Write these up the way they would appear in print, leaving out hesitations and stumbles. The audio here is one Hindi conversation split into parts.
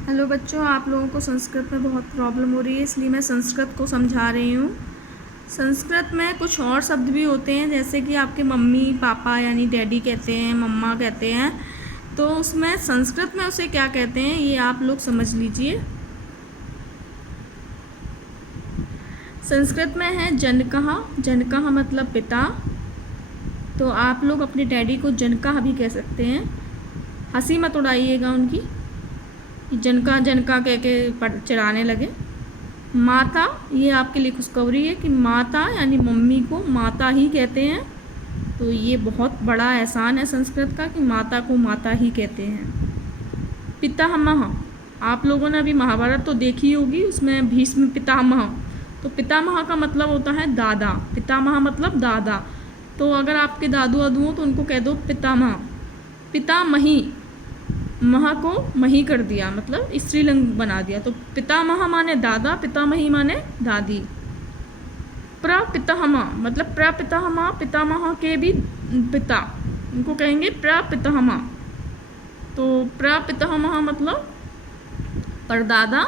हेलो बच्चों, आप लोगों को संस्कृत में बहुत प्रॉब्लम हो रही है, इसलिए मैं संस्कृत को समझा रही हूँ। संस्कृत में कुछ और शब्द भी होते हैं, जैसे कि आपके मम्मी पापा यानी डैडी कहते हैं, मम्मा कहते हैं, तो उसमें संस्कृत में उसे क्या कहते हैं ये आप लोग समझ लीजिए। संस्कृत में है जनकः। जनकः मतलब पिता, तो आप लोग अपने डैडी को जनकः भी कह सकते हैं। हंसी मत उड़ाइएगा उनकी, जनका जनका कह के चिढ़ाने लगे। माता, ये आपके लिए खुशखबरी है कि माता यानी मम्मी को माता ही कहते हैं। तो ये बहुत बड़ा एहसान है संस्कृत का कि माता को माता ही कहते हैं। पितामह, आप लोगों ने अभी महाभारत तो देखी होगी, उसमें भीष्म पितामह, तो पितामह का मतलब होता है दादा। पितामह मतलब दादा, तो अगर आपके दादू वादू हो तो उनको कह दो पितामह। पितामही, महा को मही कर दिया, मतलब स्त्रीलिंग बना दिया, तो पितामह माने दादा, पितामही माने दादी। प्रपितामह मतलब प्रपितामह, पितामह के भी पिता, उनको कहेंगे प्रपितामह। तो प्रपितामह मतलब परदादा,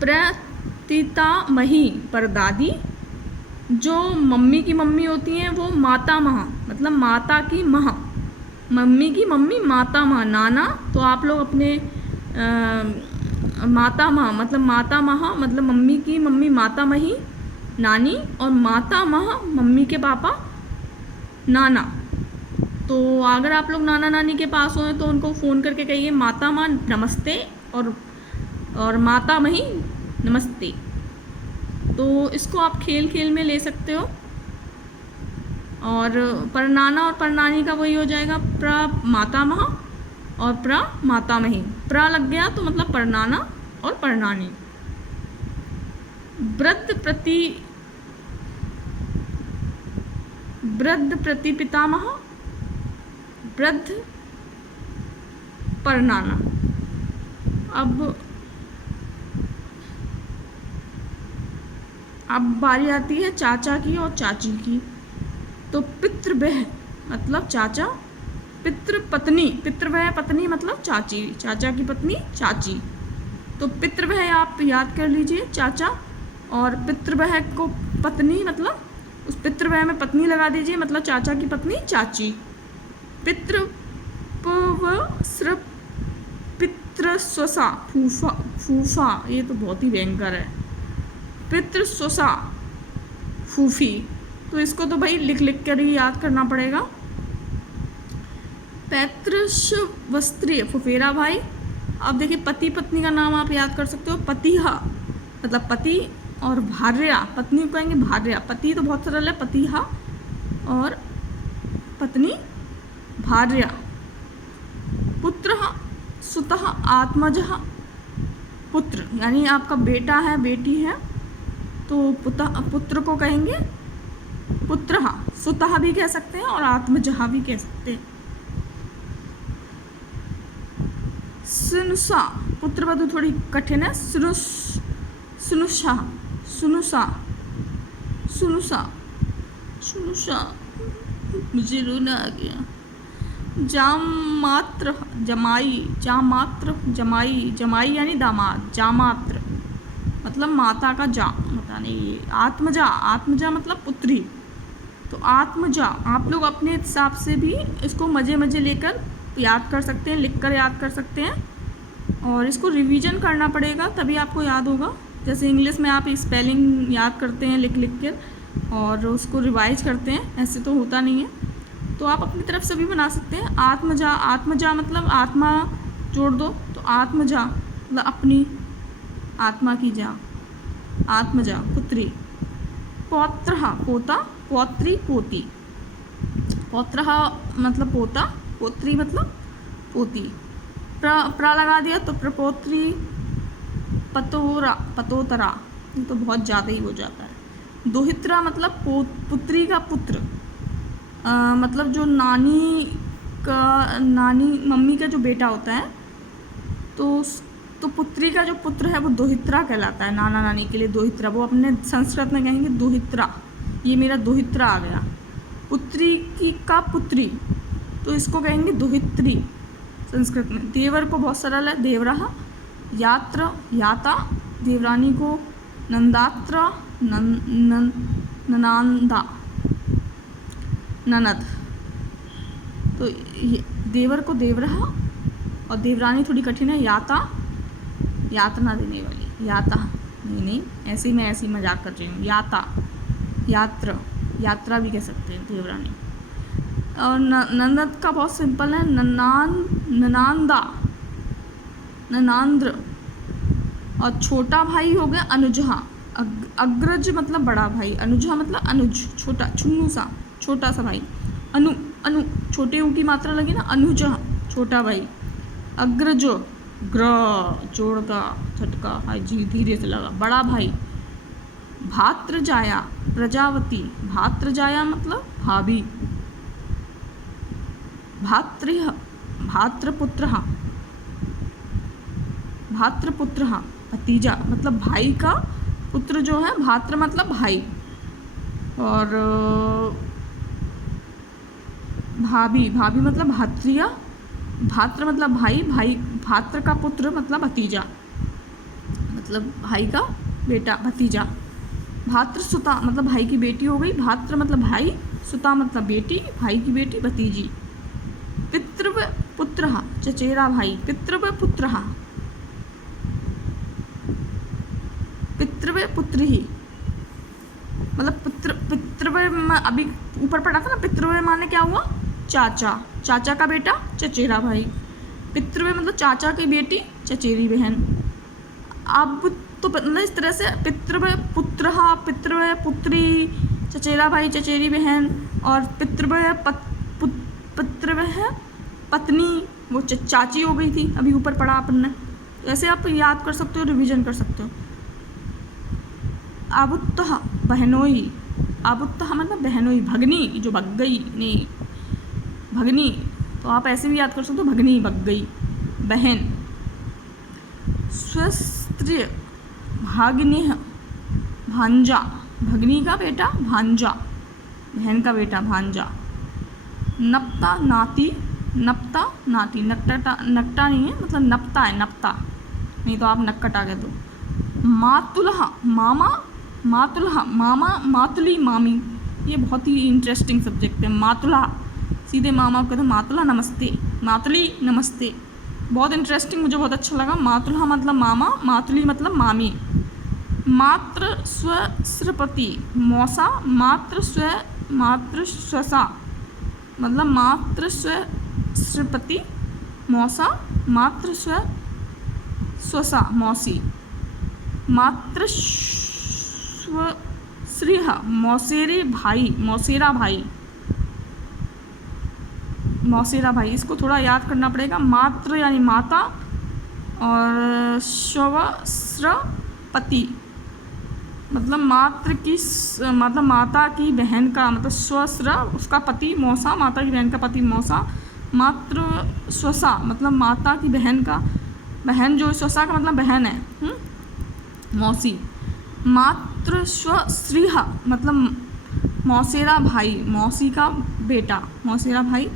प्रतितामही परदादी। जो मम्मी की मम्मी होती हैं वो मातामह मतलब माता की मह, मम्मी की मम्मी माता माँ नाना। तो आप लोग अपने माता माँ मतलब माता महा मतलब मम्मी की मम्मी माता मही नानी, और माता महा मम्मी के पापा नाना। तो अगर आप लोग नाना नानी के पास हो तो उनको फ़ोन करके कहिए माता माँ नमस्ते और माता मही नमस्ते। तो इसको आप खेल खेल में ले सकते हो। और परनाना और परनानी का वही हो जाएगा, प्र मातामह और प्र मातामही। प्र लग गया तो मतलब परनाना और परनानी। वृद्ध प्रति पितामह, वृद्ध परनाना। अब बारी आती है चाचा की और चाची की। तो पितृव्यः मतलब चाचा, पितृपत्नी, पितृव्यः पत्नी मतलब चाची, चाचा की पत्नी चाची। तो पितृव्यः आप याद कर लीजिए चाचा, और पितृव्यः को पत्नी मतलब उस पितृव्यः में पत्नी लगा दीजिए, मतलब चाचा की पत्नी चाची। पितृपवस्र पितृस्वसा फूफा, फूफा ये तो बहुत ही भयंकर है। पितृस्वसा फूफी, तो इसको तो भाई लिख लिख कर ही याद करना पड़ेगा। पैतृशवस्त्रीय फुफेरा भाई। अब देखिए पति पत्नी का नाम आप याद कर सकते हो, पतिहा मतलब पति, और भार्या पत्नी को कहेंगे भार्या। पति तो बहुत सरल है, पतिहा, और पत्नी भार्या। पुत्रः सुतः आत्मजः, पुत्र यानी आपका बेटा है बेटी है तो पुत्र को कहेंगे पुत्रः, सुतः भी कह सकते हैं और आत्मजः भी कह सकते हैं। सुनुसा, पुत्र वधु थोड़ी कठिन है, सुनुषा, सुनुसा, सुनुसा, सुनुषा, मुझे रोना आ गया। जामात्र जमाई, जामात्र जमाई, जमाई यानी दामाद, जामात्र मतलब माता का जा, पता नहीं। आत्मजा, आत्मजा मतलब पुत्री, तो आत्मजा आप लोग अपने हिसाब से भी इसको मज़े मज़े लेकर याद कर सकते हैं, लिख कर याद कर सकते हैं। और इसको रिवीजन करना पड़ेगा तभी आपको याद होगा। जैसे इंग्लिश में आप स्पेलिंग याद करते हैं लिख लिख कर और उसको रिवाइज करते हैं, ऐसे तो होता नहीं है। तो आप अपनी तरफ से भी बना सकते हैं। आत्मजा, आत्मजा मतलब आत्मा जोड़ दो, तो आत्मजा मतलब अपनी आत्मा की जा, आत्मजा पुत्री। पौत्रः पोता, पौत्री पोती, पौत्रः मतलब पोता, पोत्री मतलब पोती। प्र लगा दिया तो प्रपोत्री, पतोरा पतोतरा, ये तो बहुत ज़्यादा ही हो जाता है। दोहित्रा मतलब पुत्री का पुत्र, मतलब जो नानी मम्मी का जो बेटा होता है तो पुत्री का जो पुत्र है वो दोहित्रा कहलाता है। नाना नानी के लिए दोहित्रा, वो अपने संस्कृत में कहेंगे दोहित्रा, ये मेरा दोहित्रा आ गया। पुत्री की का पुत्री, तो इसको कहेंगे दोहित्री। संस्कृत में। देवर को बहुत सरल है, देवरः। यात्र याता, देवरानी को नंदात्र, ननांदा, ननद। तो देवर को देवरः और देवरानी थोड़ी कठिन है, याता, यातना देने वाली, याता नहीं ऐसे मैं ऐसी मजाक कर रही हूँ, याता, यात्र, यात्रा भी कह सकते हैं देवरानी। और ननद का बहुत सिंपल है, ननांदा, ननांद्र। और छोटा भाई हो गया अनुजहा, अग्रज मतलब बड़ा भाई, अनुजहा मतलब अनुज, छोटा, छुन्नू सा, छोटा सा भाई। अनु छोटे ऊ की मात्रा लगी ना, अनुजहा छोटा भाई। अग्रजो, ग्र जोड़ का झटका, हाय जी धीरे से लगा, बड़ा भाई। भात्रजाया, प्रजावती, भात्रजाया मतलब भाभी। भातृह, भात्रपुत्रः, भात्रपुत्रः भतीजा मतलब भाई का पुत्र जो है, भात्र मतलब भाई। और भाभी, भाभी मतलब भात्रिया, भात्र मतलब भाई, भाई भात्र का पुत्र मतलब भतीजा, मतलब भाई का बेटा, भतीजा। भात्रसुता मतलब भाई की बेटी हो गई, भात्र मतलब भाई, सुता मतलब बेटी, भाई की बेटी, भतीजी। पितृव पुत्रः, चचेरा भाई, पितृव पुत्रः, पितृव पुत्री मतलब पितृव अभी ऊपर पढ़ा था ना, पितृव माने क्या हुआ, चाचा, चाचा का बेटा, चचेरा भाई। पितृव मतलब चाचा की बेटी, चचेरी बहन। अब तो मतलब इस तरह से पितृव पुत्रः, पितृव पुत्री, चचेरा भाई, चचेरी बहन। और पितृव पितृव है पत्नी, वो चाची हो गई थी अभी ऊपर पढ़ा अपन ने। ऐसे आप याद कर सकते हो, रिवीजन कर सकते हो। आबुत्तः बहनोई, आबुत्तः मतलब बहनोई, भगनी जो भग गई, नहीं भगनी, तो आप ऐसे भी याद कर सकते हो, भगनी भग गई, बहन। स्वस्त्रीय, भागिनी, भांजा, भगनी का बेटा भांजा, बहन का बेटा भांजा। नपता, नाती, नपता नाती, नकटा नकटा नहीं है, मतलब नपता है, नपता नहीं तो आप नक्कटा कह दो। मातुलहा, मामा, मातुलहा मामा, मातुली मामी। ये बहुत ही इंटरेस्टिंग सब्जेक्ट है। मातुला सीधे मामा को कहते हैं, मातुला नमस्ते, मातुली नमस्ते, बहुत इंटरेस्टिंग, मुझे बहुत अच्छा लगा। मातुलहा मतलब मामा, मातुली मतलब मामी। मातृ स्वश्रपति, मौसा, मातृ स्वसा मतलब मातृ स्वश्रपति, मौसा, मातृ स्वसा मौसी। मातृ स्वश्रीह, मौसेरे भाई, मौसेरा भाई, मौसेरा भाई। इसको थोड़ा याद करना पड़ेगा। मातृ यानी माता और स्वश्रपति मतलब मातृ की, मतलब माता की बहन का, मतलब स्वश्र उसका पति, मौसा माता की बहन का पति, मौसा। मातृ स्वसा मतलब माता की बहन का, बहन जो स्वसा का मतलब बहन है, मौसी। मातृ स्वश्रीह मतलब मौसेरा भाई, मौसी का बेटा, मौसेरा भाई।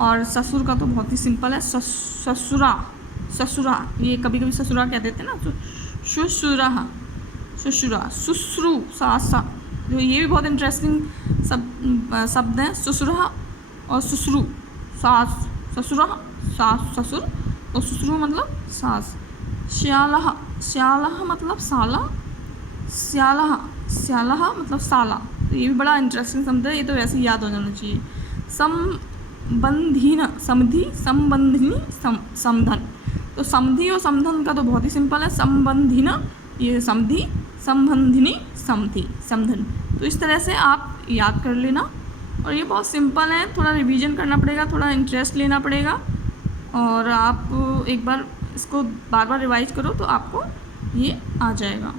और ससुर का तो बहुत ही सिंपल है, ससुरा, ससुरा, ये कभी कभी ससुरा कह देते हैं ना, तो शुशुरा, शुशुरा, सुश्रु, सासा, जो ये भी बहुत इंटरेस्टिंग शब्द हैं, सुसुरा और सुश्रु, सास, ससुरा सास, ससुर, और सुश्रु मतलब सास। श्यालह, श्यालह मतलब साला, श्यालह, श्यालह मतलब साला। तो ये भी बड़ा इंटरेस्टिंग शब्द है, ये तो वैसे ही याद हो जाना चाहिए। संबंधीन, समधि, संबंधिनी, समधन। तो समधि और समधन का तो बहुत ही सिंपल है। संबंधिन ये समधि, संबंधिनी समधि, समधन। तो इस तरह से आप याद कर लेना, और ये बहुत सिंपल है, थोड़ा रिवीजन करना पड़ेगा, थोड़ा इंटरेस्ट लेना पड़ेगा, और आप एक बार इसको बार बार रिवाइज करो तो आपको ये आ जाएगा।